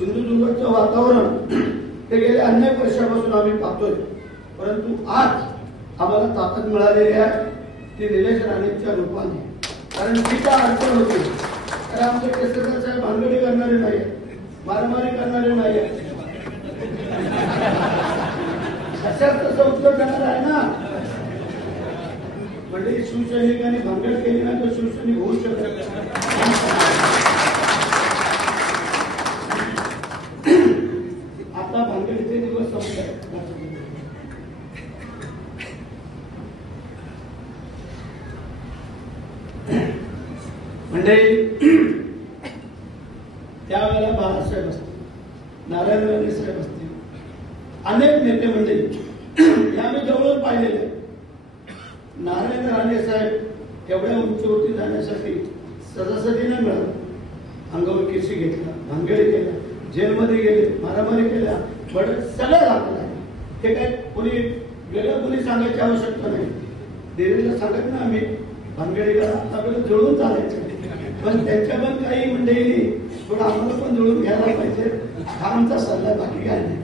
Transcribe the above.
सिंधुदुर्गचं वातावरण हे गेल्या अनेक वर्षापासून आम्ही पाहतोय, परंतु आज आम्हाला ताकद मिळालेली आहे ती निलेश राणेंच्या रूपाने. कारण तिचा अडचण होती, तर आमचे केसरकर साहेब भानगडी करणारे नाही, मारामारी करणारे नाही, अशाच तसं उत्तर देणार आहे ना. म्हणजे शिवसैनिकांनी भानगड केली ना तर शिवसैनिक होऊ शकत. आता भानगडीचे दिवस संपले. म्हणजे त्यावेळेला बाळासाहेब असतील, नारायण राणे साहेब असतील, अनेक नेते मंडळी हे आम्ही जवळून पाहिलेले. नारायण राणे साहेब एवढ्या उंचीवरती जाण्यासाठी सजासजी नाही मिळालं, अंगावर केसी घेतला, भानगडी केला, जेलमध्ये गेले, मारामारी केल्या, बरं सगळं झालेलं आहे. हे काय कोणी वेगळं कोणी सांगायची आवश्यकता नाही. देवीला सांगत ना आम्ही भानगडीला आपल्याला जुळून चालायचं, पण त्यांच्या पण काही मंडळी थोडं आम्हाला पण जुळून घ्यायला पाहिजे, हा आमचा सल्ला, बाकी काय नाही.